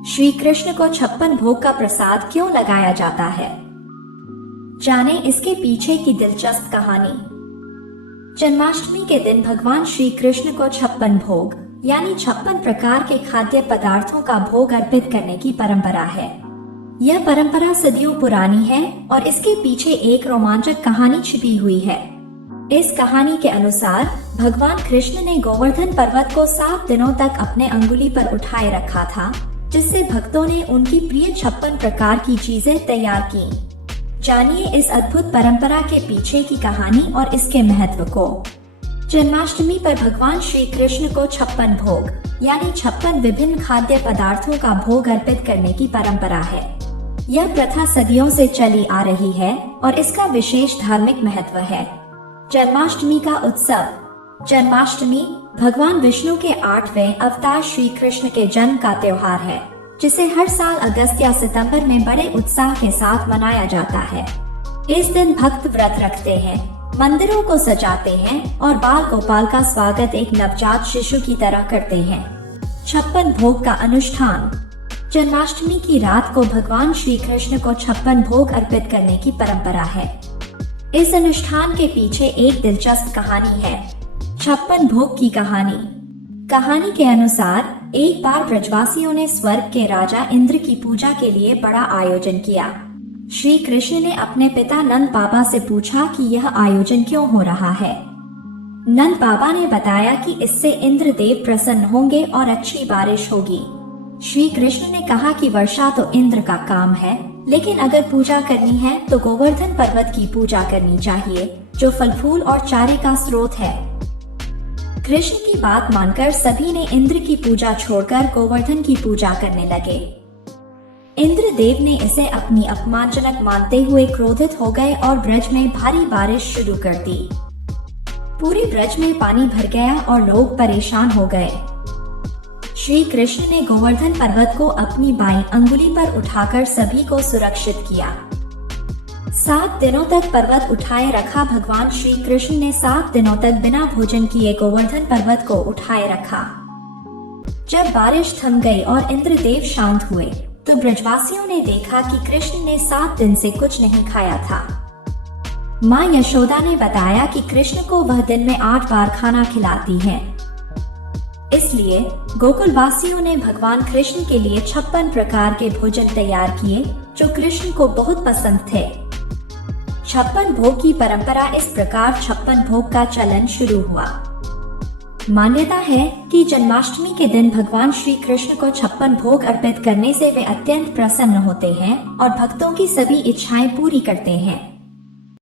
श्री कृष्ण को 56 भोग का प्रसाद क्यों लगाया जाता है? जाने इसके पीछे की दिलचस्प कहानी। जन्माष्टमी के दिन भगवान श्री कृष्ण को 56 भोग यानी 56 प्रकार के खाद्य पदार्थों का भोग अर्पित करने की परंपरा है। यह परंपरा सदियों पुरानी है और इसके पीछे एक रोमांचक कहानी छिपी हुई है। इस कहानी के अनुसार भगवान कृष्ण ने गोवर्धन पर्वत को 7 दिनों तक अपने अंगुली पर उठाए रखा था, जिससे भक्तों ने उनकी प्रिय 56 प्रकार की चीजें तैयार की। जानिए इस अद्भुत परंपरा के पीछे की कहानी और इसके महत्व को। जन्माष्टमी पर भगवान श्री कृष्ण को 56 भोग यानी 56 विभिन्न खाद्य पदार्थों का भोग अर्पित करने की परंपरा है। यह प्रथा सदियों से चली आ रही है और इसका विशेष धार्मिक महत्व है। जन्माष्टमी का उत्सव। जन्माष्टमी भगवान विष्णु के 8वें अवतार श्री कृष्ण के जन्म का त्योहार है, जिसे हर साल अगस्त या सितंबर में बड़े उत्साह के साथ मनाया जाता है। इस दिन भक्त व्रत रखते हैं, मंदिरों को सजाते हैं और बाल गोपाल का स्वागत एक नवजात शिशु की तरह करते हैं। 56 भोग का अनुष्ठान। जन्माष्टमी की रात को भगवान श्री कृष्ण को 56 भोग अर्पित करने की परंपरा है। इस अनुष्ठान के पीछे एक दिलचस्प कहानी है। 56 भोग की कहानी। कहानी के अनुसार एक बार ब्रजवासियों ने स्वर्ग के राजा इंद्र की पूजा के लिए बड़ा आयोजन किया। श्री कृष्ण ने अपने पिता नंद बाबा से पूछा कि यह आयोजन क्यों हो रहा है। नंद बाबा ने बताया कि इससे इंद्र देव प्रसन्न होंगे और अच्छी बारिश होगी। श्री कृष्ण ने कहा कि वर्षा तो इंद्र का काम है, लेकिन अगर पूजा करनी है तो गोवर्धन पर्वत की पूजा करनी चाहिए, जो फल फूल और चारे का स्रोत है। कृष्ण की बात मानकर सभी ने इंद्र की पूजा छोड़कर गोवर्धन की पूजा करने लगे। इंद्र देव ने इसे अपनी अपमानजनक मानते हुए क्रोधित हो गए और ब्रज में भारी बारिश शुरू कर दी। पूरे ब्रज में पानी भर गया और लोग परेशान हो गए। श्री कृष्ण ने गोवर्धन पर्वत को अपनी बाईं अंगुली पर उठाकर सभी को सुरक्षित किया। 7 दिनों तक पर्वत उठाए रखा। भगवान श्री कृष्ण ने 7 दिनों तक बिना भोजन किए गोवर्धन पर्वत को उठाए रखा। जब बारिश थम गई और इंद्रदेव शांत हुए, तो ब्रजवासियों ने देखा कि कृष्ण ने 7 दिन से कुछ नहीं खाया था। माँ यशोदा ने बताया कि कृष्ण को वह दिन में 8 बार खाना खिलाती है। इसलिए गोकुल वासियों ने भगवान कृष्ण के लिए 56 प्रकार के भोजन तैयार किए, जो कृष्ण को बहुत पसंद थे। 56 भोग की परंपरा इस प्रकार 56 भोग का चलन शुरू हुआ। मान्यता है कि जन्माष्टमी के दिन भगवान श्री कृष्ण को 56 भोग अर्पित करने से वे अत्यंत प्रसन्न होते हैं और भक्तों की सभी इच्छाएं पूरी करते हैं।